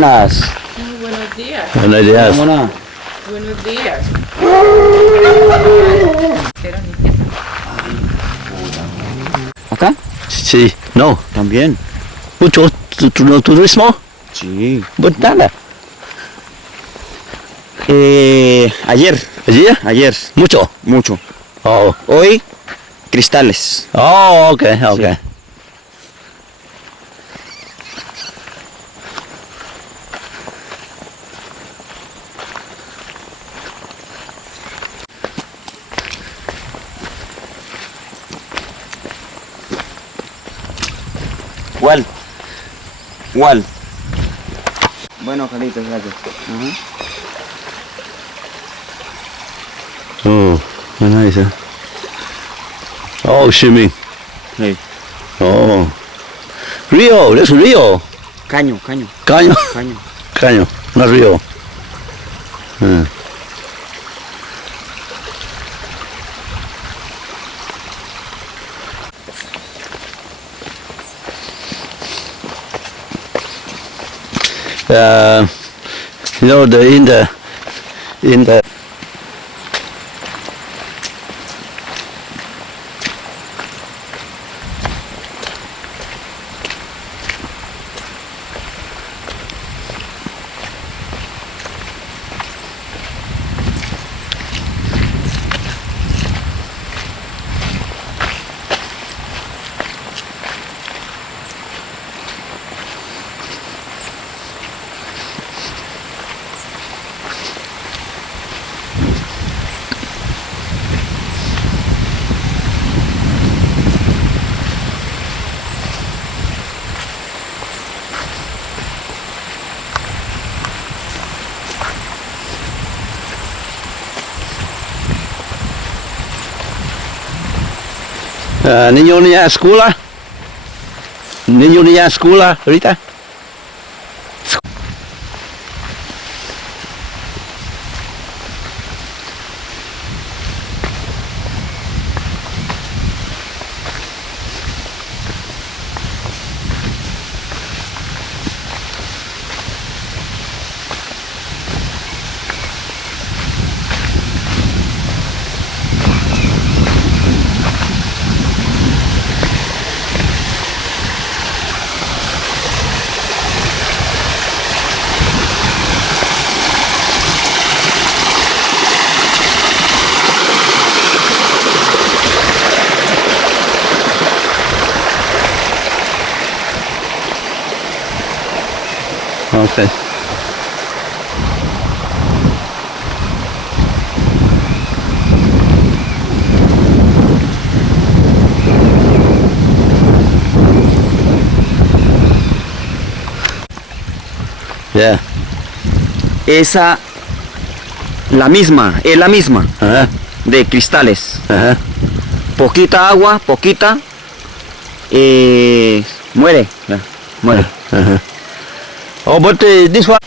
buenas. Muy buenos días. Buenos días. Buenas. Buenos días. ¿Acá? Sí, no. También. Mucho turismo. Sí. Pues nada. Ayer. ¿Allí? Mucho. Mucho. Oh. Hoy, cristales. Oh, okay. Sí. ¿Cuál? Bueno, Carlitos, gracias. Oh, nice. Oh, swimming. Sí. Oh. Río, es un río. Caño. Caño, no es río. You know, in the niño ni a escuela. Niño ni a escuela ahorita. Okay. Yeah. Esa, es la misma, Ajá. de cristales. Ajá. Poquita agua, muere. Muere. Ajá. Oh, but this one.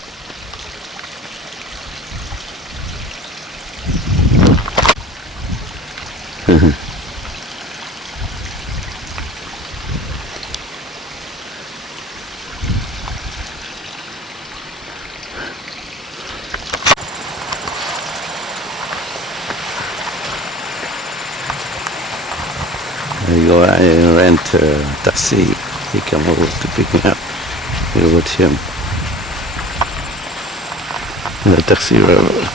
I go and rent a taxi. He come over to pick me up. We go with him. The taxi driver.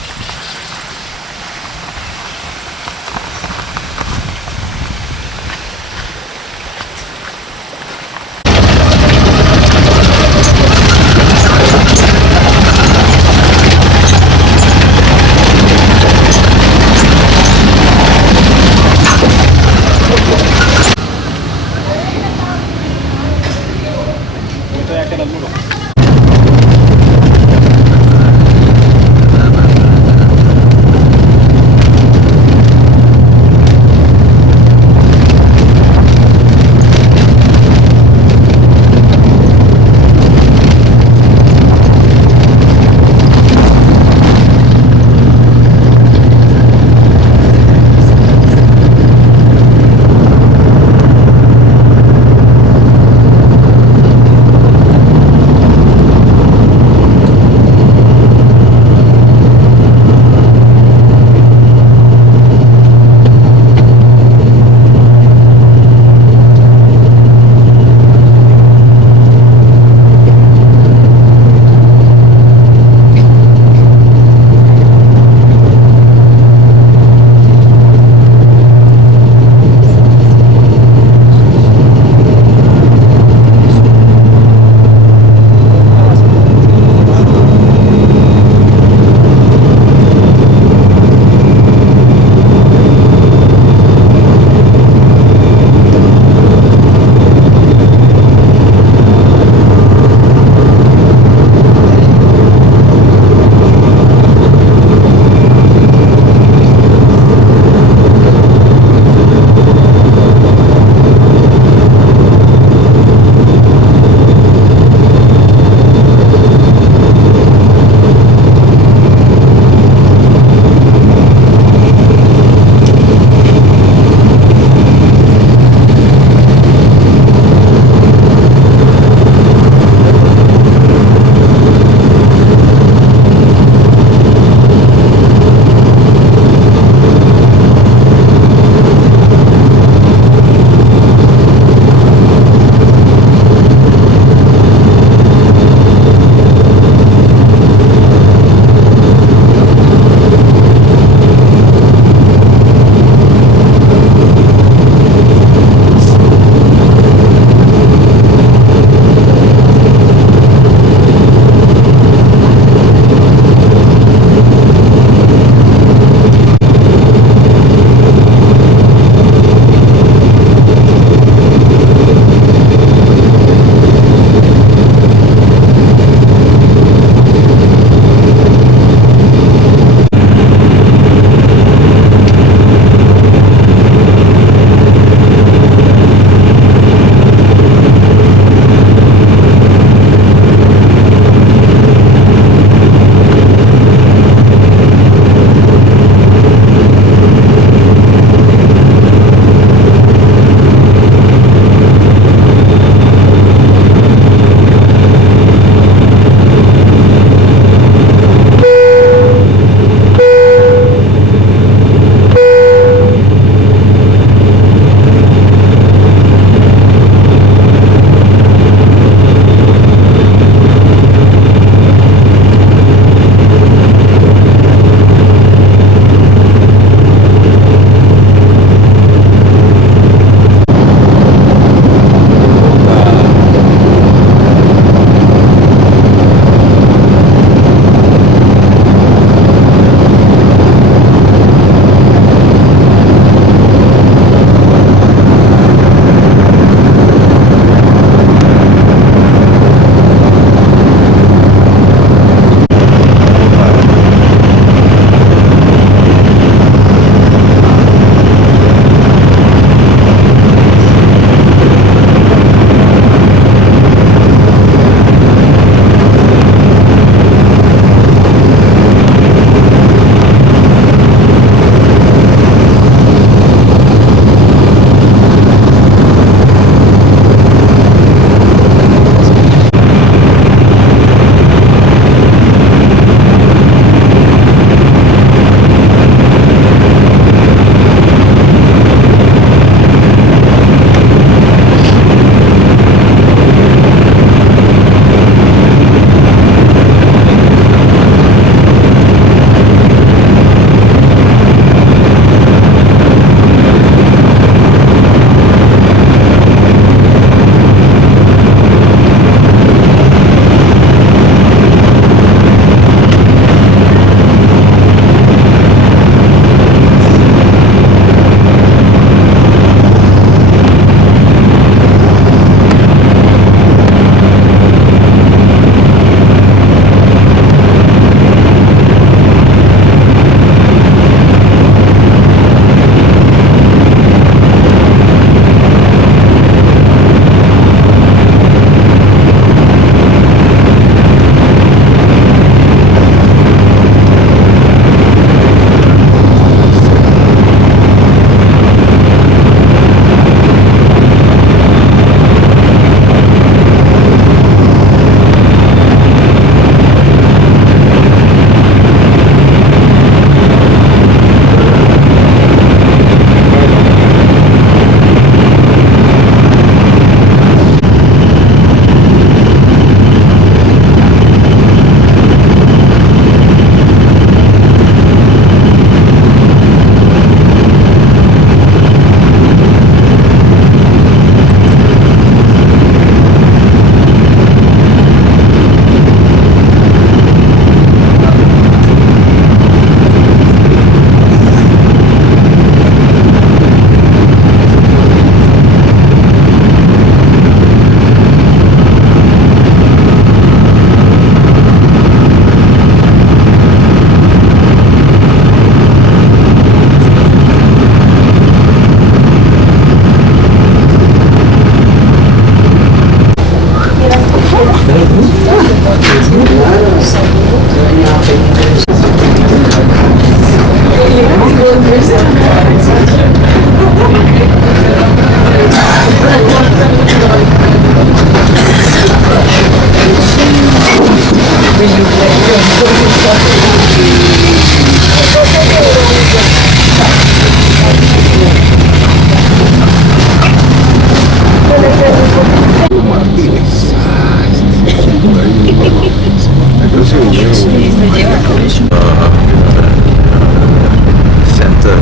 Center.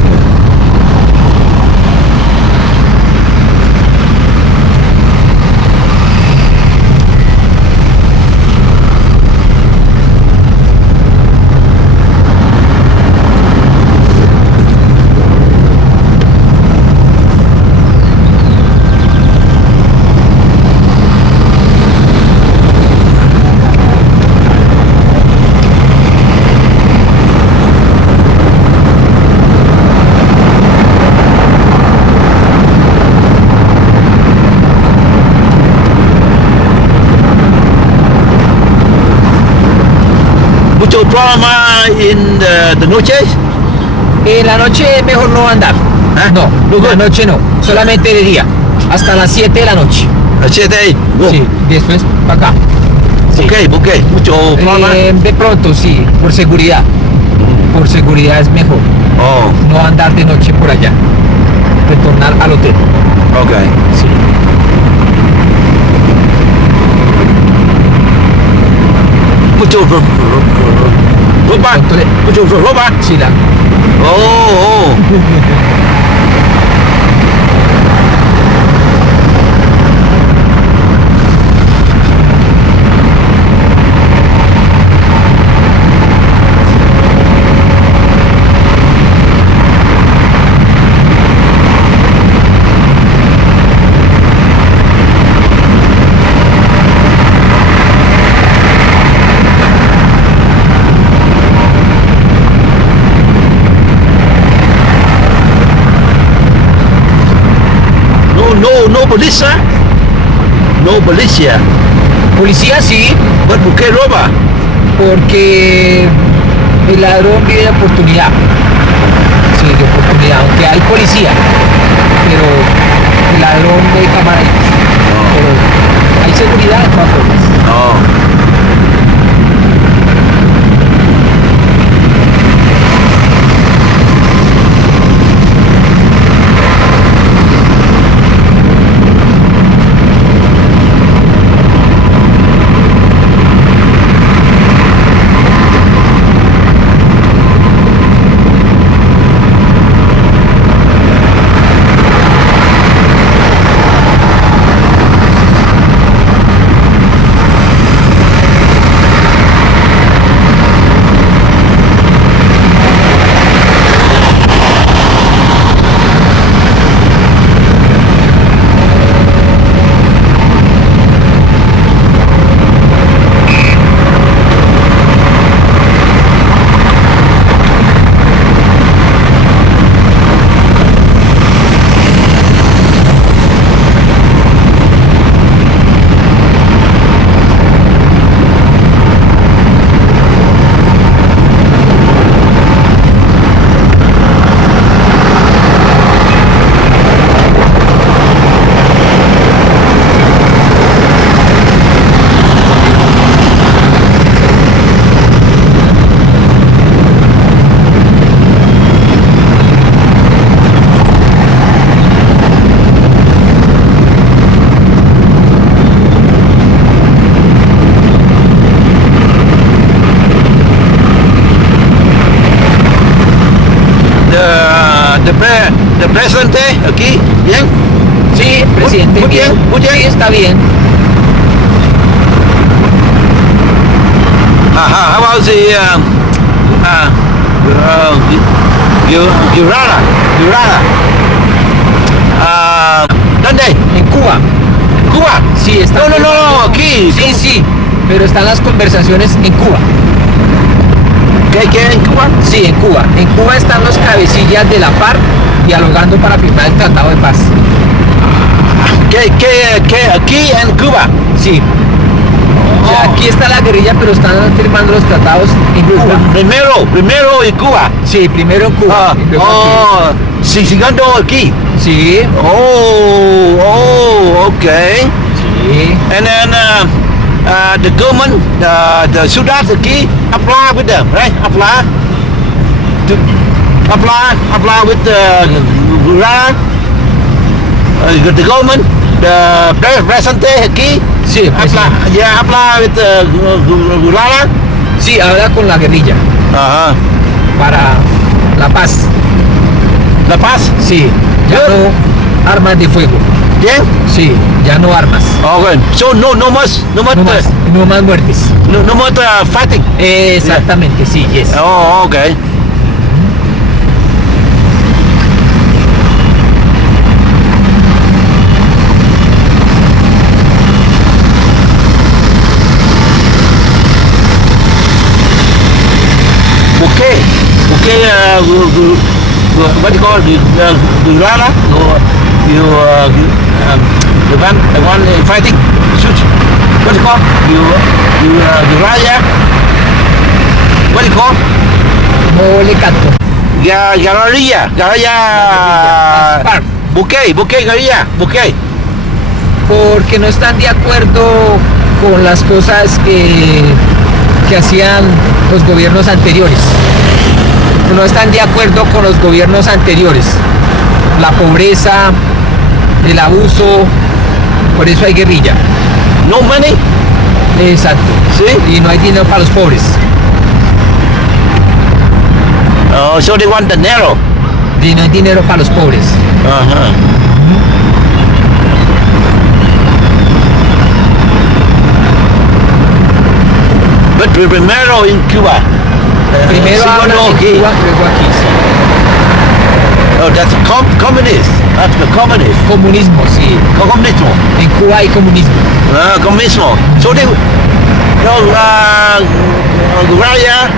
Mucho problema in the noches. En la noche es mejor no andar. No, en la noche no, solamente de día. Hasta las 7 de la noche. A 7. Sí, después para acá. Sí. ¿Por qué? Mucho problema. De pronto, sí, por seguridad. Por seguridad es mejor. Oh, No andar de noche por allá. Retornar al hotel. okay. Sí. Mucho ropa. Entonces- Mucho ropa. Sí, la. Oh. No policía. No policía. Policía sí, ¿Por qué roba? porque el ladrón vive de oportunidad. Sí, de oportunidad, aunque hay policía, pero el ladrón no hay cámara ahí. Pero hay seguridad de todas formas. No. De presente aquí, bien. Sí, presidente, muy bien, muy bien. Sí, está bien. How about the Yurara? ¿Dónde? En Cuba. ¿Cuba? Sí, está. No, aquí. Sí, sí, pero están las conversaciones en Cuba. ¿Qué en Cuba? Sí, en Cuba. En Cuba están los cabecillas de la FARC dialogando para firmar el Tratado de Paz. ¿Qué aquí en Cuba? Sí. O sea, aquí está la guerrilla, pero están firmando los tratados en Cuba. Primero en Cuba. Sí, primero en Cuba. y luego aquí. Sí, siguiendo aquí. Sí, Okay. sí. And then the government, the Sudan aquí, apply with them, right? Apply with the government, the president aquí. Sí, Apply with the Sí, habla con la guerrilla Ajá. para la paz. La Paz. Sí, ya Good. no armas de fuego. Yeah. Sí, ya no armas. Okay. So no más No más muertes. no más fighting. Exactamente, sí, yes. Oh, okay. Okay, what do you call it? Gurala? The one fighting? Shoot. What do you call? Guraya? What do you call? No le canto. Guerrilla. Aspar. Buque, guerrilla. Buque. Porque no están de acuerdo con las cosas que hacían los gobiernos anteriores. No están de acuerdo con los gobiernos anteriores. La pobreza, el abuso, por eso hay guerrilla. No money? Exacto. Sí. Y no hay dinero para los pobres. Oh, so they want dinero. Y no hay dinero para los pobres. Uh-huh. But primero en Cuba. Primero hablan segundo en aquí. Cuba, luego aquí, sí. Oh, that's communist. That's the communist. Comunismo, sí. Comunismo. En Cuba hay comunismo. Comunismo. So they, Guerrilla,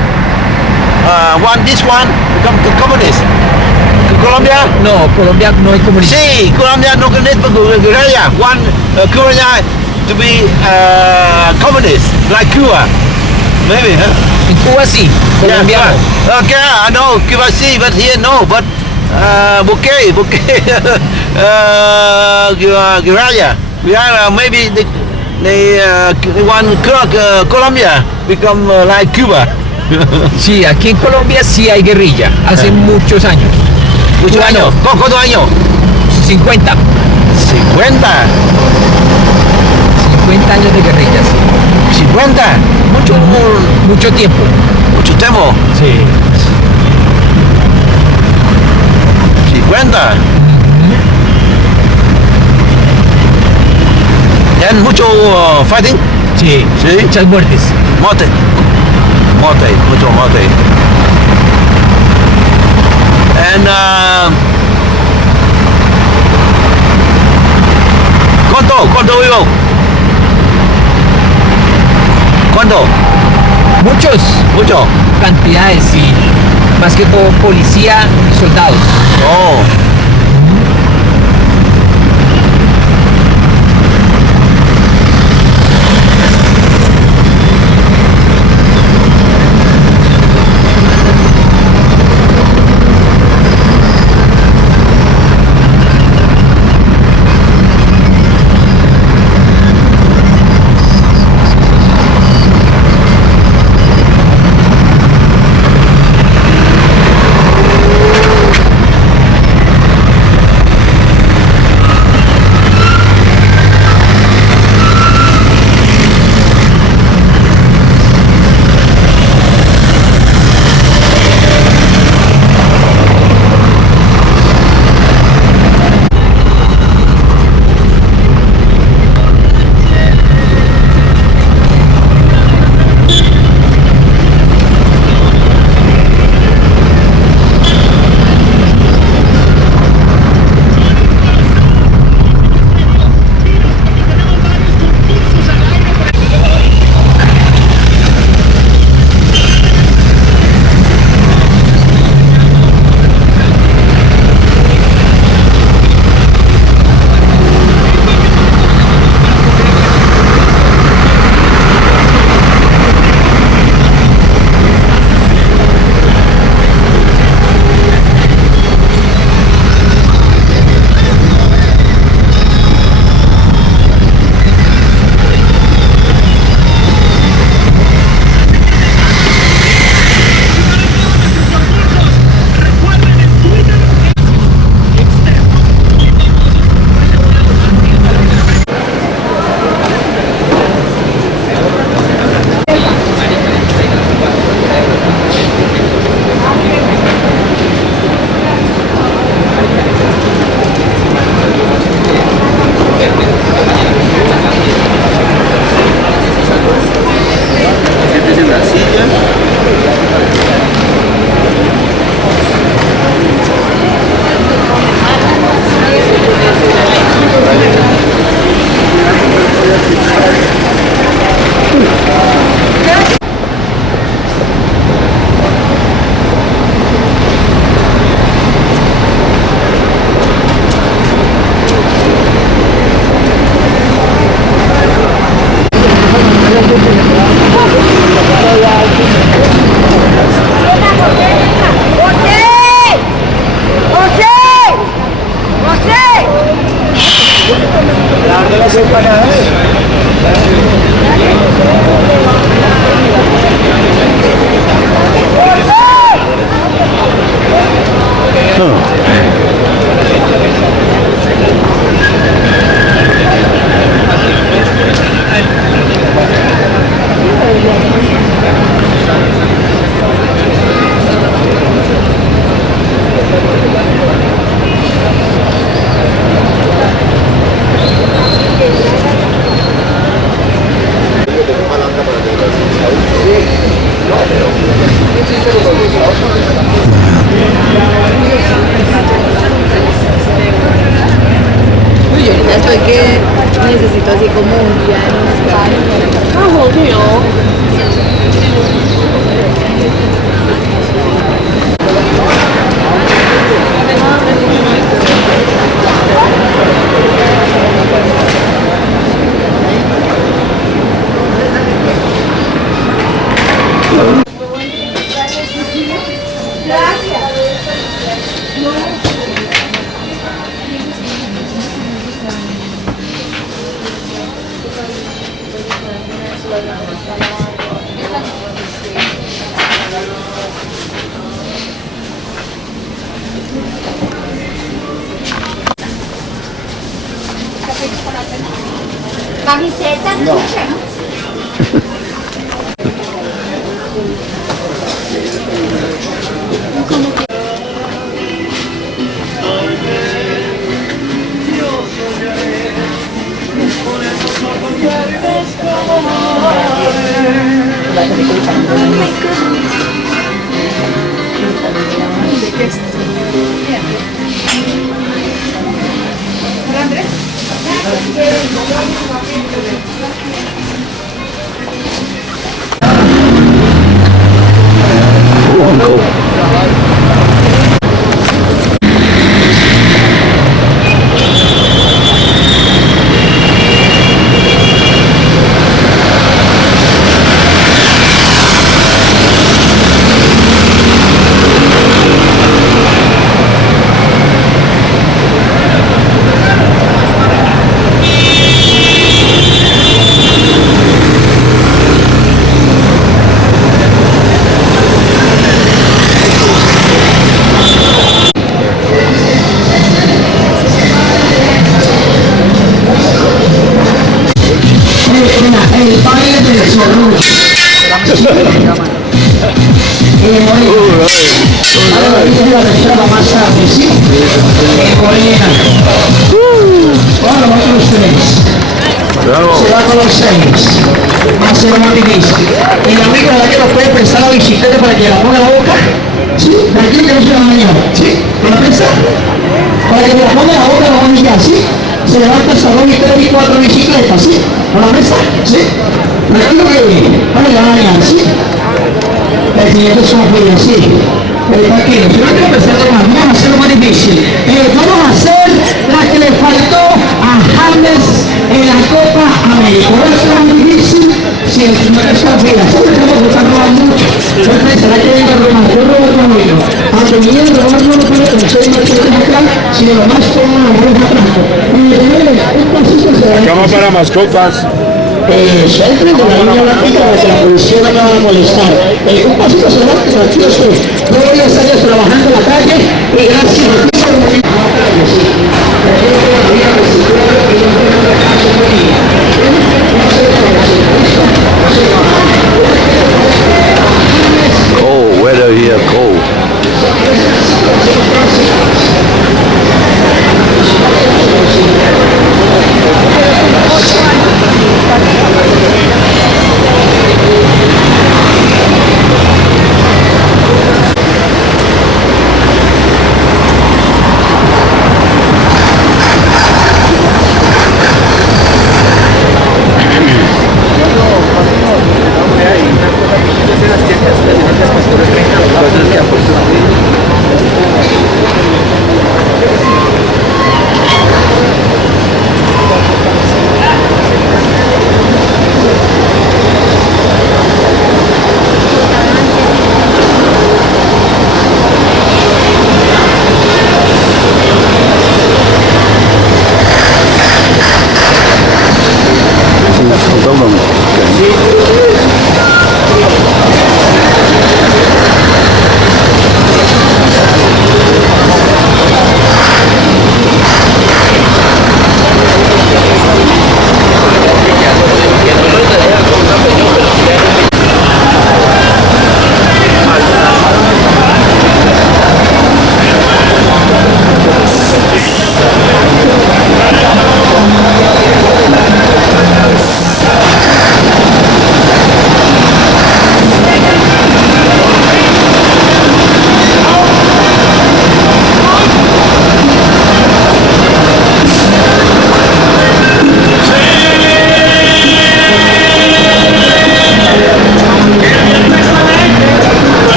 want this one become communist. Colombia? No, Colombia no hay comunismo. Sí, Colombia no comunismo. Guerrilla want Guerrilla to be communist like Cuba. Maybe, huh? En Cuba sí, Colombia no. Yeah, okay, I know Cuba sí, but here no. But Bukay, Guerrilla, maybe they want Colombia become like Cuba. Sí, aquí en Colombia sí hay guerrilla, hace muchos años. ¿Muchos años? ¿Cuántos años? 50. 50. 50 años de guerrillas. 50. Mucho tiempo. Mucho tiempo. Sí. 50. ¿And mucho fighting? Sí. Sí. Muchas muertes. Mucho mote. And ¿Cuánto vivo? ¿Cuánto? Mucho. Cantidades, sí. Más que todo policía y soldados. Oh. Uy, yo ahorita estoy que necesito así como un día en un spa. Ah, obvio. Camiseta, no. El baile del zorro. Ahora viene la reserva más tarde, ¿sí? Morena. Ahora va con los tres. Se va con los seis. Va a ser más difícil. El amigo de que nos puede prestar la bicicleta para que la ponga en la boca. ¿Sí? De aquí que no se la mañana. ¿Sí? ¿Me la presta? Para que me la ponga en la boca la manilla, ¿sí? Se levanta el salón y 3 y 4 bicicletas, ¿sí? ¿Me la presta? ¿Sí? Tranquilo que vale la mañana, ¿sí? El siguiente son fríos, sí. Tranquilo, si no quiero empezar más, vamos a hacerlo más difícil. Vamos a hacer la que le faltó a James en la Copa América. Ahora es más difícil si el señor está frío. Siempre tenemos que estar robando mucho. Entonces será que venga a robar, yo robo otro amigo. Aunque viene a robar no lo puedo conocer y no quiero acá, sino lo más como una buena atraco. Un pasito se va. Cama para mascotas. Siempre con la línea blanquita para que la policía no me va a molestar. Un pasito se va, tranquilo usted. No voy a estar trabajando en la calle y gracias a ti por venir. Cold weather here, cold.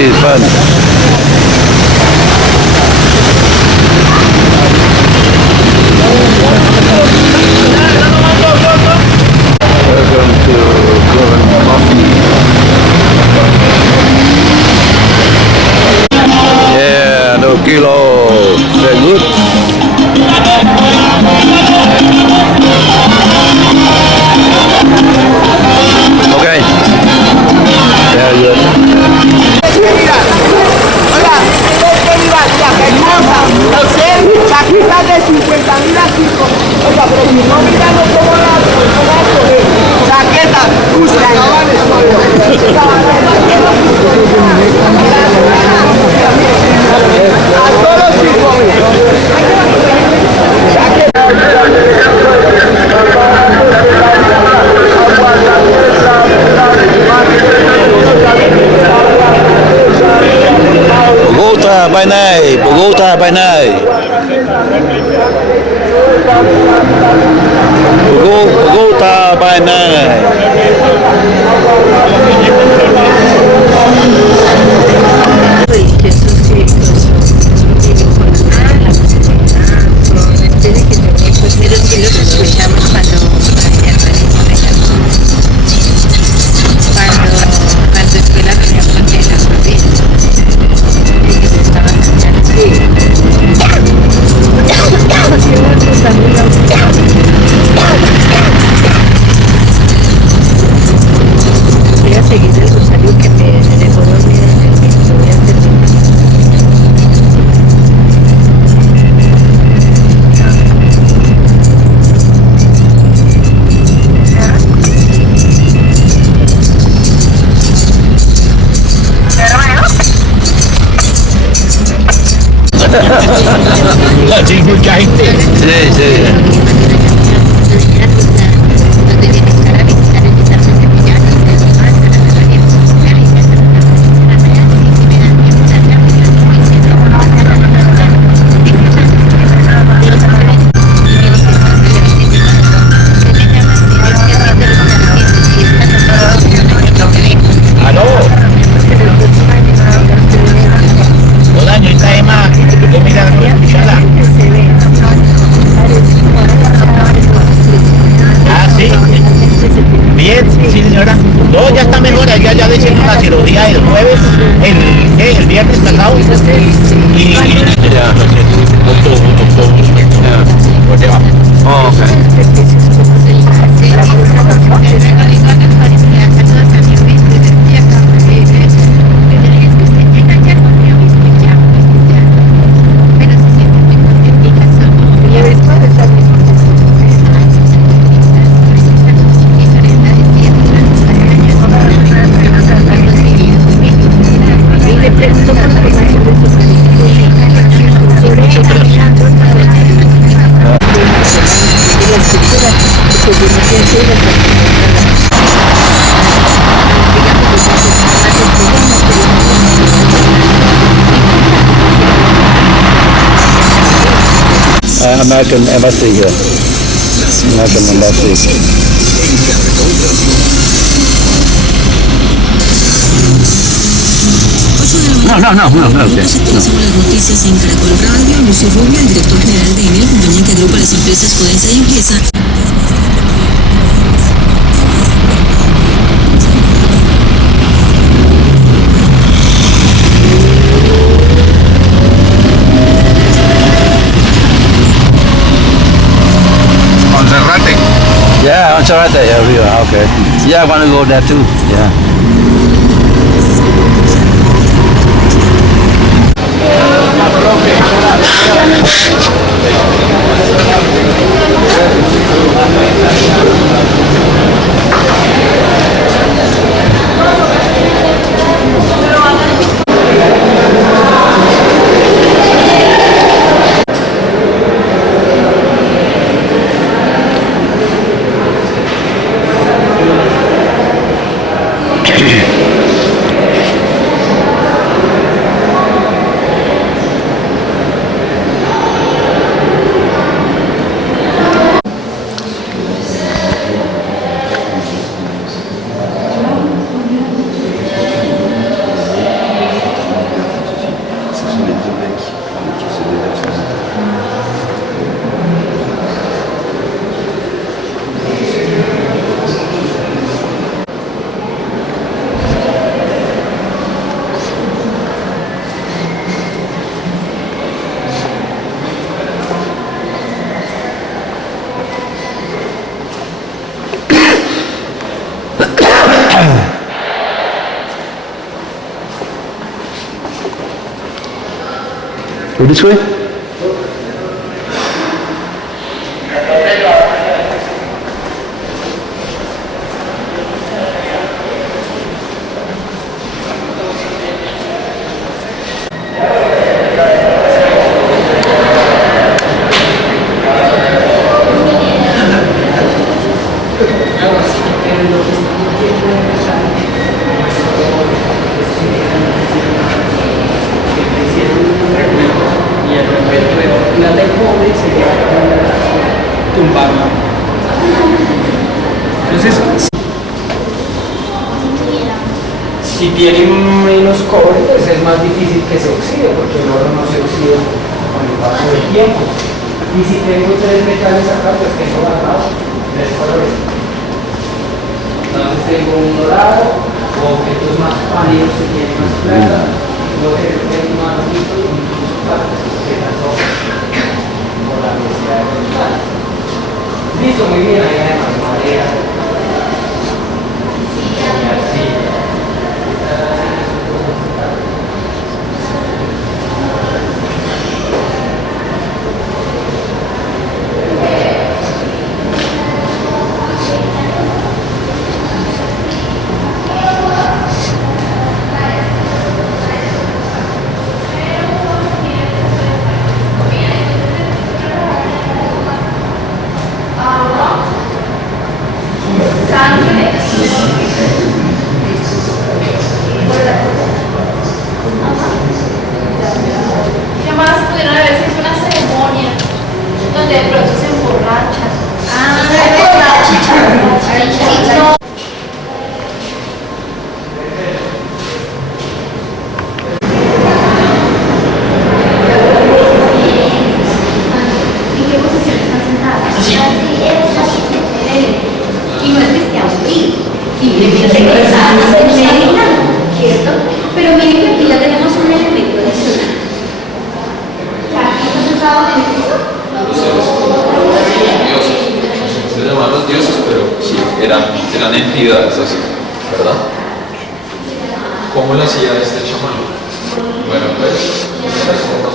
it's fun. Welcome to Colombia. Yeah, no kilo. Very good. Okay. Very good. Chaquitas de 50.000 a 5. Oiga, pero si no mirando cómo la coger. Chaquetas, a todos 5.000. Bogota by night, Bogota by night. Bogota by night. Sí, mucha gente. Sí, sí. Aló. Hola, señorita Emma. Mira, escúchala. Ah, sí. Bien, sí, señora. No, ya está mejor. Ya le hicieron la cirugía el jueves, el viernes pasado. Y ya, Oh, okay. American embassy here. American embassy. No. Okay. Según las noticias en Caracol Radio, Lucio Rubio, el director general de ENEL, compañía que agrupa las empresas Codensa y Empresa. Yeah, on Charate area. Okay. Yeah, I want to go there too. Yeah. Go this way? Entonces, si tienen menos cobre, pues es más difícil que se oxide, porque el oro no se oxida con el paso del tiempo. Y si tengo tres metales acá, pues tengo guardados tres colores. Entonces tengo un dorado, o objetos más pálidos que tienen más plata, o objetos más bonitos y incluso partes que las rojas por la densidad de metales. Listo, muy bien, ahí además madera. Y así. ¿Qué más pudieron haber sido una ceremonia donde de pronto se emborrachan? No. ¿En qué posición están sentadas? Así y no es que esté aburrido, simplemente que está ¿cierto? Pero miren que aquí ya tenemos un elemento adicional. ¿Aquí está sentado en el piso? Se llaman los dioses, pero sí, eran entidades así, ¿verdad? ¿Cómo lo hacía este chamán? Bueno, pues, todas estas cosas.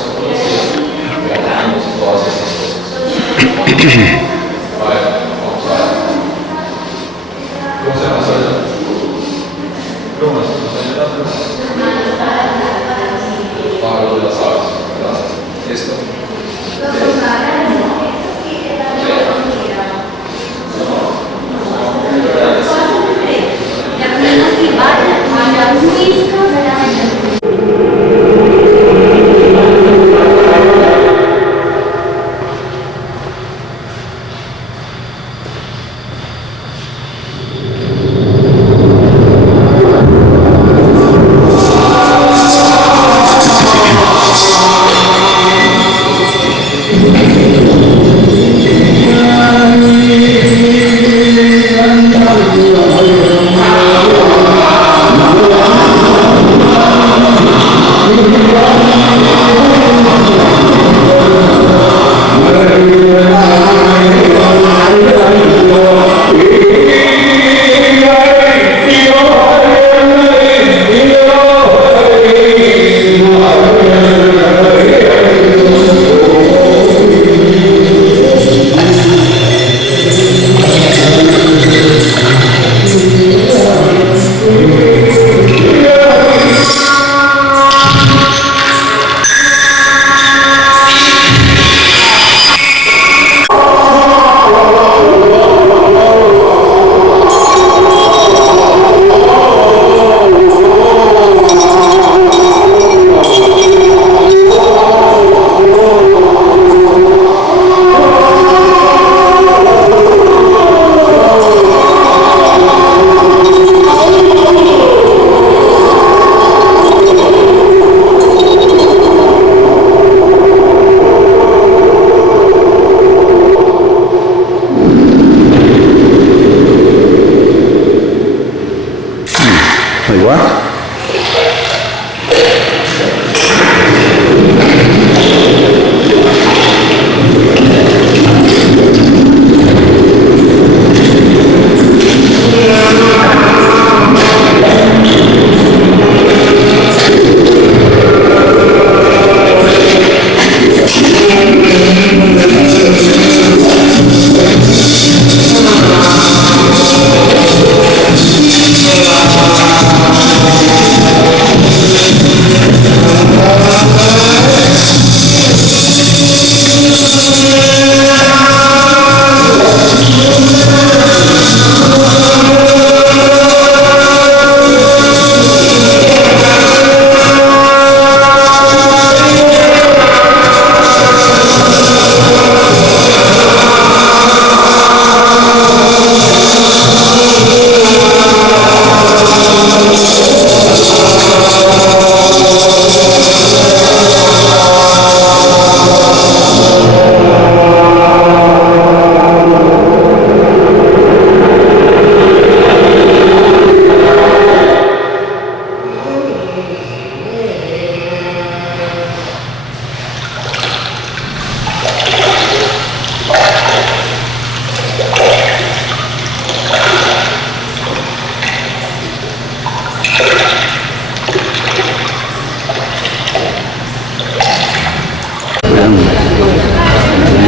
A ver, vamos a ver. ¿Cómo se llama esa llama? Plumas, ¿no se llama plumas? Pájaros de las aves, ¿verdad? Esto. Ya tenemos que bailar, música,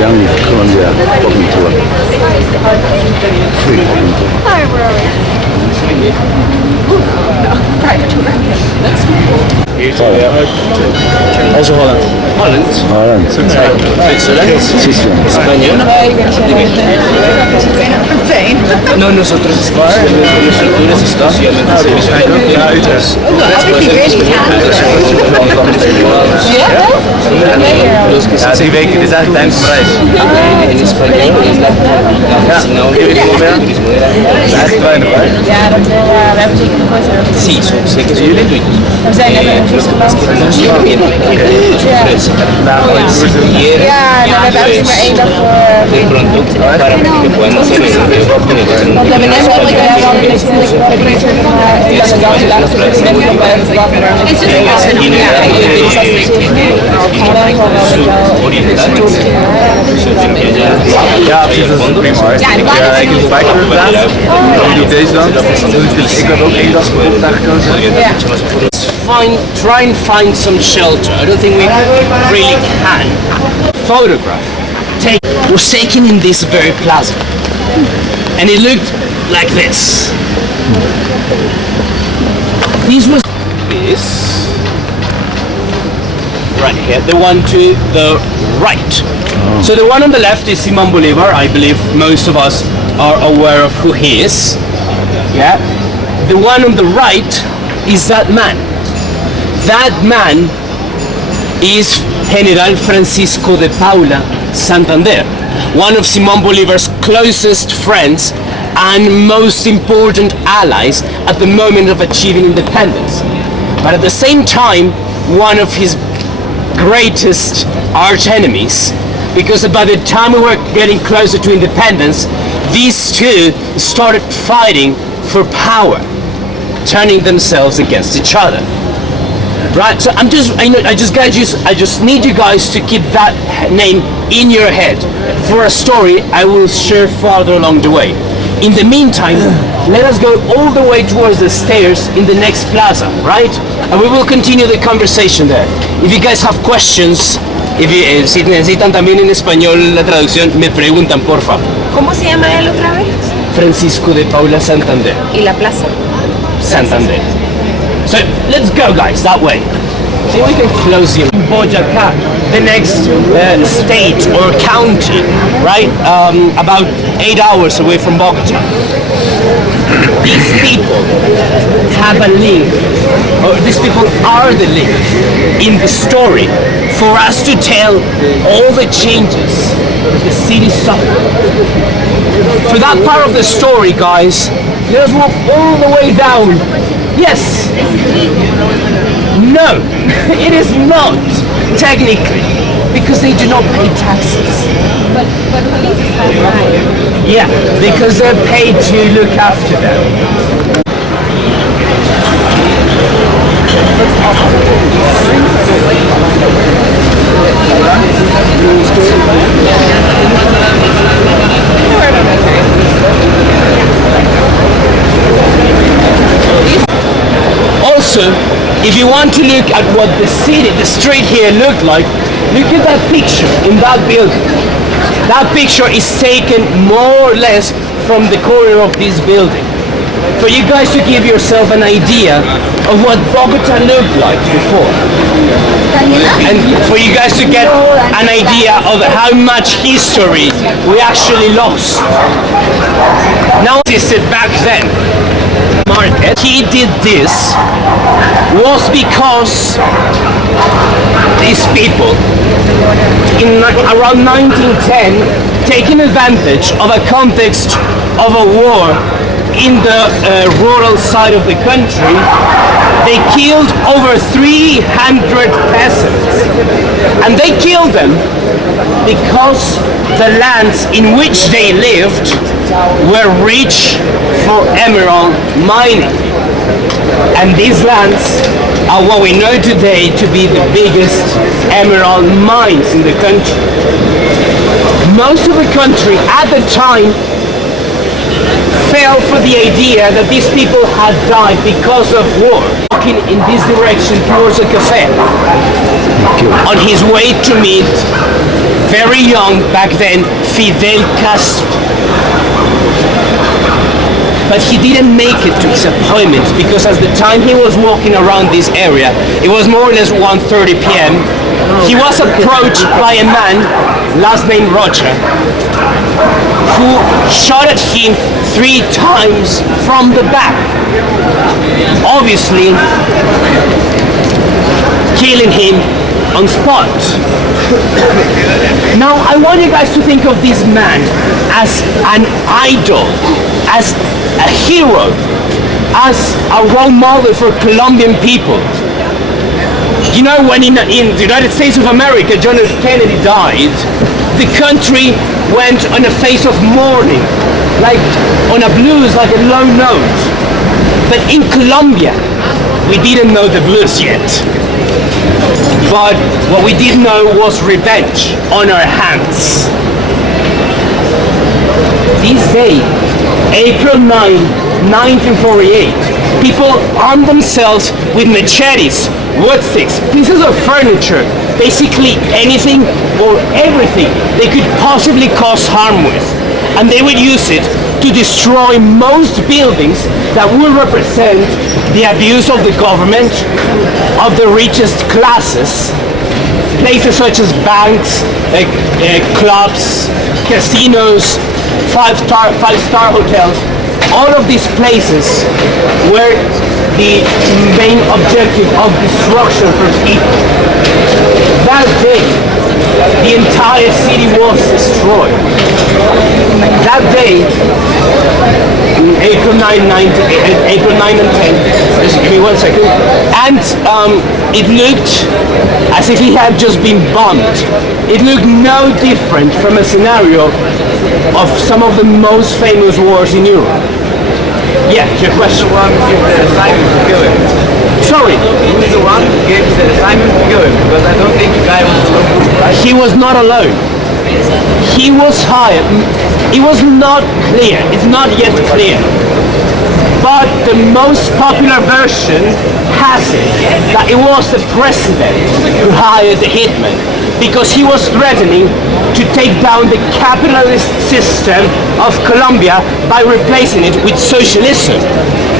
young Colombia walking tour. Free walking tour. Also Holland. Holland? Holland. Switzerland. Switzerland. España. No, nosotros nuestro tour es exclusivamente Utrecht. Los que Ja, 3 weken, dit is eigenlijk tijdens Parijs. en español es la asignado Heb je dit geprobeerd? Dat is eigenlijk te weinig, hè? Ja, we hebben zeker nog nooit Sí, sé que son gratuitos. We zijn net Lo que pasa es que funciona bien. Ofrece. Si quieren, Ja, nou, we hebben eigenlijk maar 1 dag voor. de pronto, para que puedan hacer el video, poner Want we hebben net wel Ja, precies, dat is prima hoor. Ik heb 5 keer gedaan. Ik doe deze dan. Dus ik had ook 1 dag daar gekozen. Try and find some shelter. I don't think we really can. Photograph was taken in this very plaza, and it looked like this. This was this right here. The one to the right. So the one on the left is Simón Bolívar. I believe most of us are aware of who he is. Yeah. The one on the right is that man. That man is General Francisco de Paula Santander, one of Simón Bolívar's closest friends and most important allies at the moment of achieving independence. But at the same time, one of his greatest arch enemies, because by the time we were getting closer to independence, these two started fighting for power, turning themselves against each other. Right, so I just need you guys to keep that name in your head for a story I will share farther along the way. In the meantime, let us go all the way towards the stairs in the next plaza, right? And we will continue the conversation there. If you guys have questions, si necesitan también en español la traducción, me preguntan, porfa. ¿Cómo se llama él otra vez? Francisco de Paula Santander. ¿Y la plaza? Santander. So let's go, guys, that way. See if we can close in Boyacá, the next state or county, right? About 8 hours away from Bogota. These people have a link, or these people are the link in the story for us to tell all the changes the city suffered. For that part of the story, guys, let us walk all the way down. Yes. No, it is not, technically, because they do not pay taxes. But police is right. Yeah, because they're paid to look after them. Also, if you want to look at what the street here looked like, look at that picture in that building. That picture is taken more or less from the corner of this building. For you guys to give yourself an idea of what Bogota looked like before. And for you guys to get an idea of how much history we actually lost. Now this is back then. Market. He did this was because these people in around 1910, taking advantage of a context of a war in the rural side of the country, they killed over 300 peasants, and they killed them because the lands in which they lived were rich for emerald mining, and these lands are what we know today to be the biggest emerald mines in the country. Most of the country at the time fell for the idea that these people had died because of war. Walking in this direction towards a cafe on his way to meet very young back then, Fidel Castro. But he didn't make it to his appointment because at the time he was walking around this area, it was more or less 1:30 p.m. He was approached by a man, last name Rocha, who shot at him 3 times from the back, obviously killing him on spot. Now I want you guys to think of this man as an idol, as a hero, as a role model for Colombian people. You know, when in the United States of America, John F. Kennedy died, the country went on a phase of mourning, like on a blues, like a low note. But in Colombia, we didn't know the blues yet. But what we did know was revenge on our hands. This day, April 9, 1948, people armed themselves with machetes, wood sticks, pieces of furniture, basically anything or everything they could possibly cause harm with. And they would use it to destroy most buildings that would represent the abuse of the government, of the richest classes, places such as banks, clubs, casinos, five-star hotels. All of these places were the main objective of destruction for people. That day, the entire city was destroyed. That day, April 9 and 10, just give me 1 second, and it looked as if it had just been bombed. It looked no different from a scenario of some of the most famous wars in Europe. Yeah, your question. Who's the one who gave the assignment to kill him? Sorry? Who's the one who gave the assignment to kill him? Because I don't think the guy was alone, right? He was not alone. He was hired. It was not clear. It's not yet clear. But the most popular version has it that it was the president who hired the hitman because he was threatening to take down the capitalist system of Colombia by replacing it with socialism.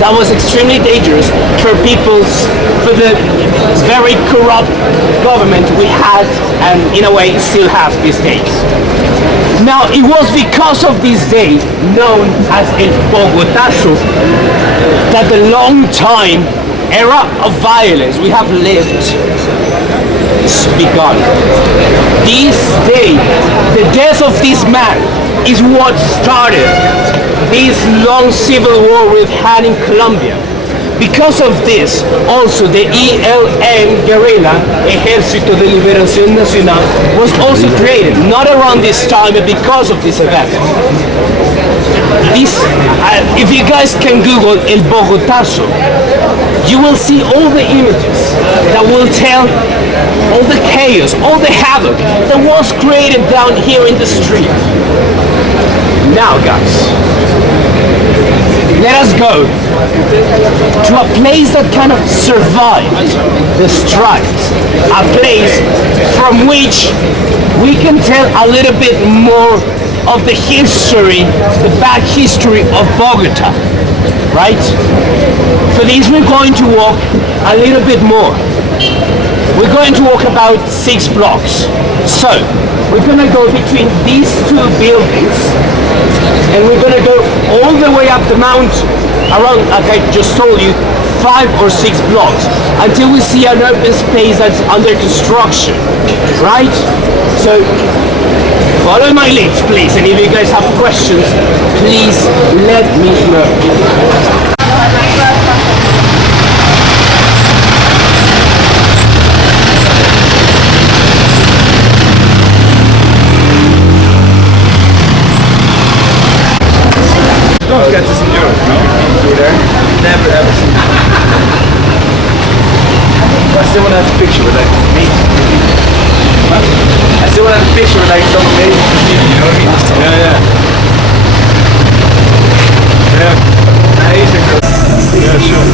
That was extremely dangerous for the very corrupt government we had and in a way still have these days. Now it was because of this day, known as El Bogotazo, that the long time era of violence we have lived is begun. This day, the death of this man is what started this long civil war we've had in Colombia. Because of this, also the ELN guerrilla, Ejército de Liberación Nacional, was also created, not around this time, but because of this event. If you guys can Google El Bogotazo, you will see all the images that will tell all the chaos, all the havoc that was created down here in the street. Now guys, let us go to a place that kind of survived the strikes, a place from which we can tell a little bit more of the history, the back history of Bogota, right? For this we're going to walk a little bit more. We're going to walk about 6 blocks. So, we're going to go between these 2 buildings and we're going to go all the way up the mountain, around, like I just told you, 5 or 6 blocks, until we see an open space that's under construction, right? So, follow my lead, please, and if you guys have questions, please let me know. Don't get this in Europe, no? Through there? Never ever seen it. I still want to have a picture with like me. Huh? I still want to have a picture with like some amazing procedure, you know what I mean? Yeah, yeah. Yeah. Amazing. Yeah, sure.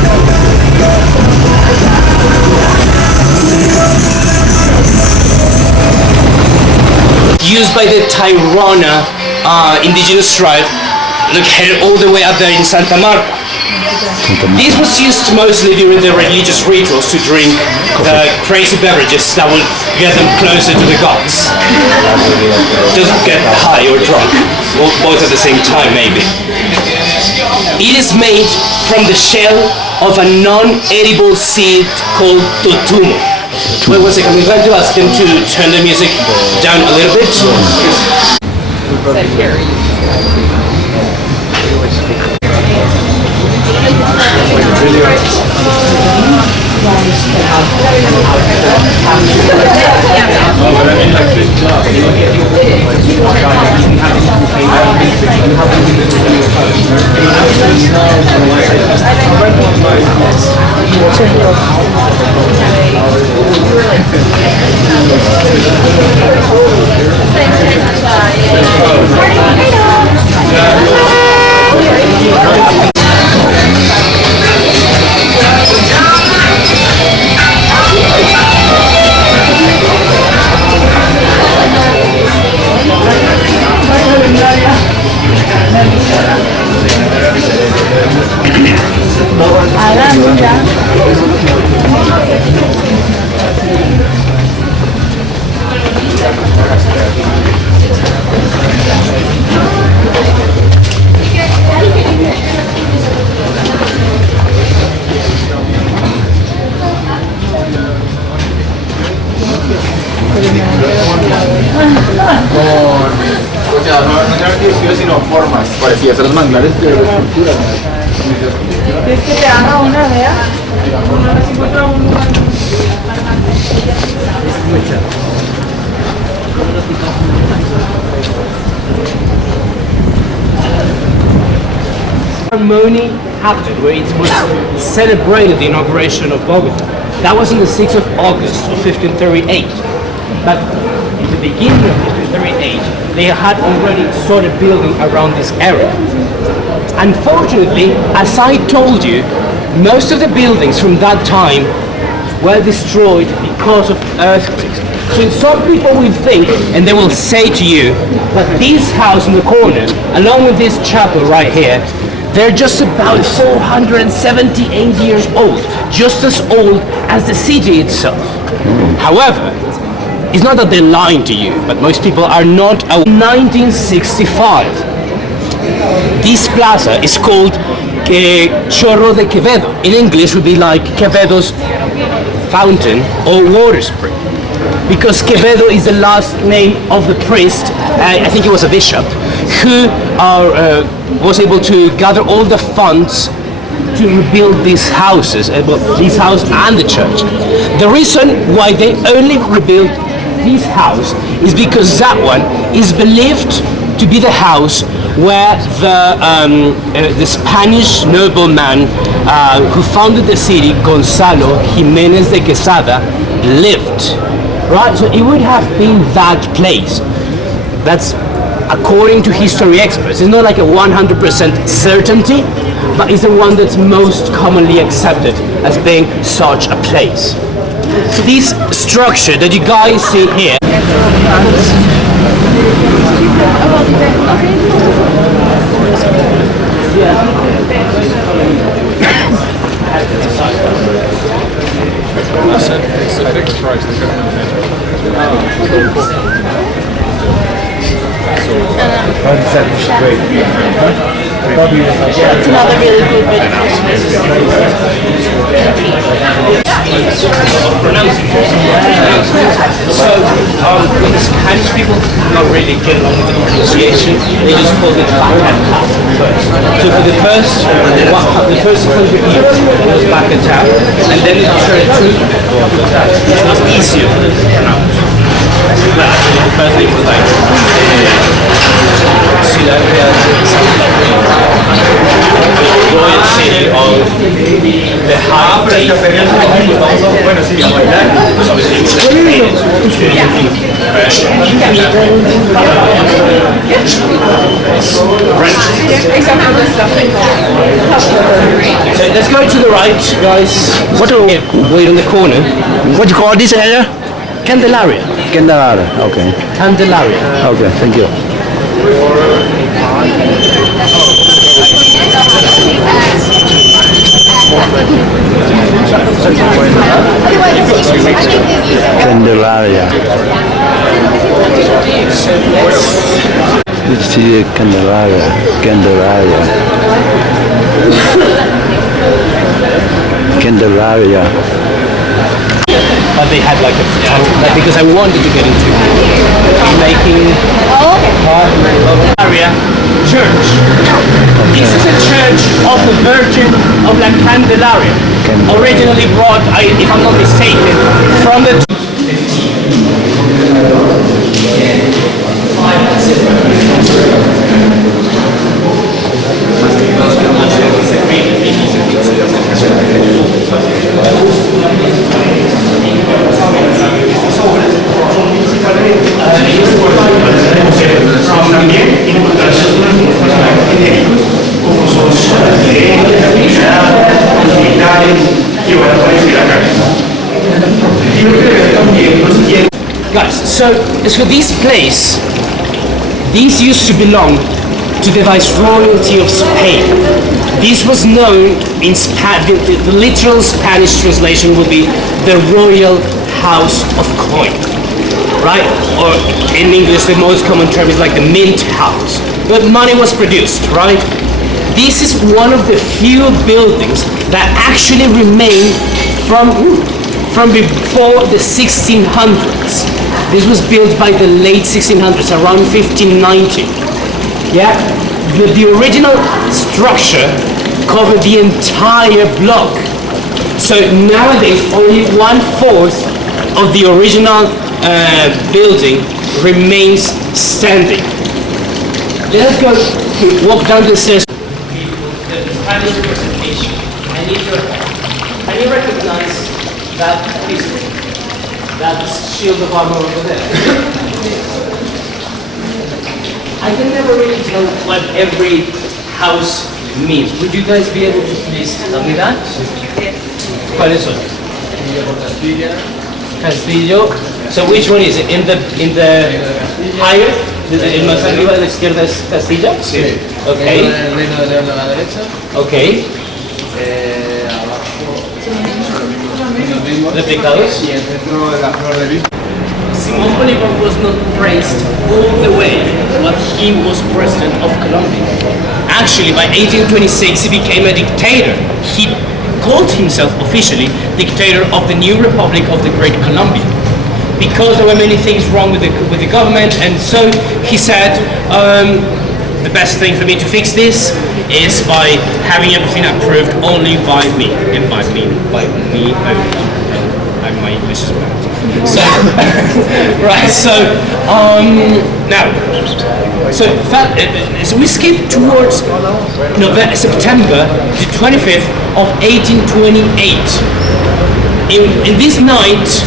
You used by the Tairona indigenous tribe, look, headed all the way up there in Santa Marta. This was used mostly during the religious rituals to drink crazy beverages that would get them closer to the gods. Just get high or drunk, or both at the same time maybe. It is made from the shell of a non-edible seed called totumo. Wait 1 second, I'm going to ask them to turn the music down a little bit. O sea, no eran edificios sino formas parecidas a los manglares de esculturas. ¿Es que te haga una, vea? Ceremony happened where it was celebrated the inauguration of Bogota. That was on the 6th of August of 1538. But in the beginning of 1538, they had already started building around this area. Unfortunately, as I told you, most of the buildings from that time were destroyed because of earthquakes. So some people will think, and they will say to you, that this house in the corner, along with this chapel right here, they're just about 478 years old, just as old as the city itself. However, it's not that they're lying to you, but most people are not aware. 1965, this plaza is called Chorro de Quevedo. In English would be like Quevedo's fountain or water spring, because Quevedo is the last name of the priest, I think he was a bishop, who was able to gather all the funds to rebuild these houses, this house and the church. The reason why they only rebuilt this house is because that one is believed to be the house where the Spanish nobleman who founded the city, Gonzalo Jimenez de Quesada, lived. Right, so it would have been that place. That's according to history experts. It's not like a 100% certainty, but it's the one that's most commonly accepted as being such a place. This structure that you guys see here It's a fixed price, the government It's another really good video. So, when the Spanish people not really get along with the pronunciation, they just called it back and tap first. So for the first 100 years, it was back and tap, and then it turned to it was easier for them to pronounce. But actually, the first thing was like royal city of the high faith. So let's go to the right, guys. Wait on the corner. What do you call this area? Candelaria. Candelaria. Okay. Candelaria. Okay. Thank you. Candelaria. Let's see Candelaria. Candelaria. Candelaria. But they had like a photography because I wanted to get into making area church. This is a church of the Virgin of La Candelaria. Originally brought, if I'm not mistaken, from the Guys, so this place, these used to belong to the Viceroyalty of Spain. This was known in the literal Spanish translation would be the Royal House of Coin, right? Or in English, the most common term is like the Mint House. But money was produced, right? This is one of the few buildings that actually remain from before the 1600s. This was built by the late 1600s, around 1590. Yeah, the original structure covered the entire block. So nowadays, only 1/4 of the original building remains standing. Let us go walk down the stairs. The Spanish representation. Can you recognize that pistol? That shield of armor over there. I can never really tell what every house means. Would you guys be able to please tell me that? ¿Cuáles son? Castillo. So which one is it? In the higher? El más arriba de la izquierda es Castilla? Sí. Okay. El reino de León a la derecha. Okay. Replicados. Y el centro de la flor de vid. Simón Bolívar was not praised all the way when he was president of Colombia. Actually, by 1826, he became a dictator. He called himself officially dictator of the new Republic of the Great Colombia, because there were many things wrong with the government, and so he said, the best thing for me to fix this is by having everything approved only by me, and by me only. My English is bad. So, right, so, now, so we skip towards September the 25th of 1828. In this night,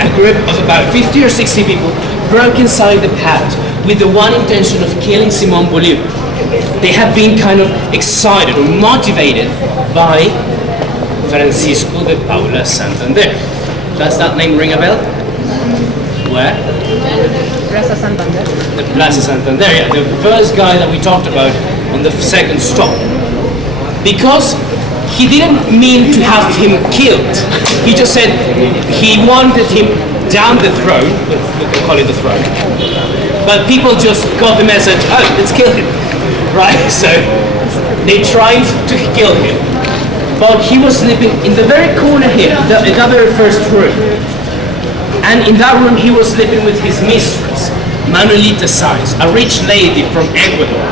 a group of about 50 or 60 people broke inside the palace with the one intention of killing Simón Bolívar. They had been kind of excited or motivated by Francisco de Paula Santander. Does that name ring a bell? Where? Plaza Santander. The Plaza Santander, yeah, the first guy that we talked about on the second stop. Because he didn't mean to have him killed. He just said he wanted him down the throne, we can call it the throne. But people just got the message, oh, let's kill him, right? So they tried to kill him. But he was sleeping in the very corner here, in that very first room. And in that room he was sleeping with his mistress, Manuelita Sáenz, a rich lady from Ecuador.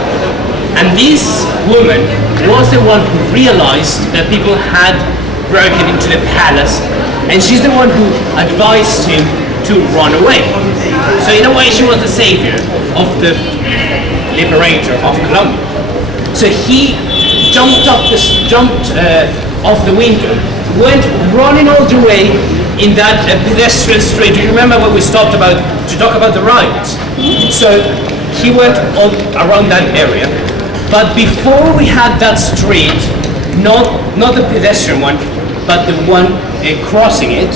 And this woman was the one who realized that people had broken into the palace, and she's the one who advised him to run away. So in a way she was the savior of the liberator of Colombia. So he jumped off the window, went running all the way in that pedestrian street. Do you remember when we stopped to talk about the riots? So he went all around that area, but before we had that street, not the pedestrian one, but the one crossing it,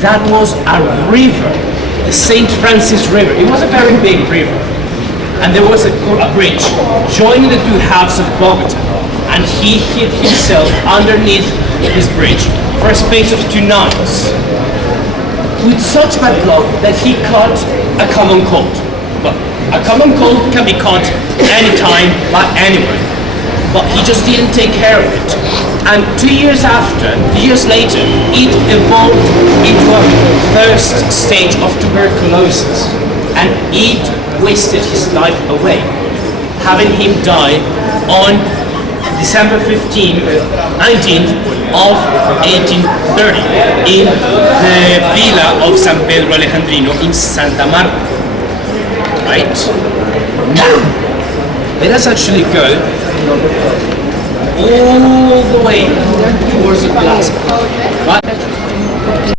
that was a river, the St. Francis River. It was a very big river. And there was a bridge joining the two halves of Bogota. And he hid himself underneath this bridge for a space of 2 nights. With such bad luck that he caught a common cold. Well, a common cold can be caught anytime by anyone. But he just didn't take care of it. And 2 years later, it evolved into a first stage of tuberculosis. And it wasted his life away, having him die on December 19th of 1830 in the villa of San Pedro Alejandrino in Santa Marta. Right? Now, let us actually go all the way towards the plaza. Right?